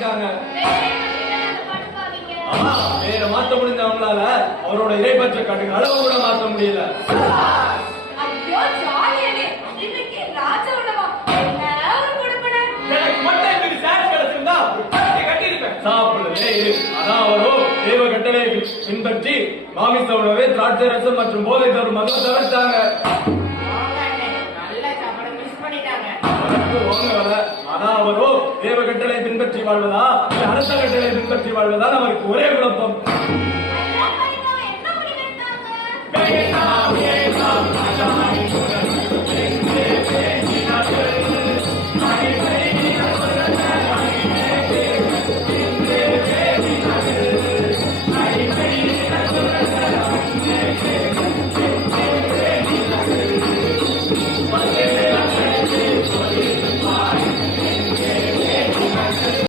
மாத்திட்டாங்க. வேற மாத்த முடிஞ்சவங்களால அவரோட இறைப்பற்ற கட்டுக்கு அளவு கூட மாத்த முடியல. அதான் அவரோ தேவ கட்டளை பின்பற்றி மாமிச உணவை திராட்சை ரசம் மற்றும் போதை தரும் மதம் தவிர்த்தாங்க. ஆனா அவரோ தேவ கட்டளை பின்பற்றி வாழ்வதா அரச கட்டளை பின்பற்றி வாழ்வதா நமக்கு ஒரே குழப்பம்.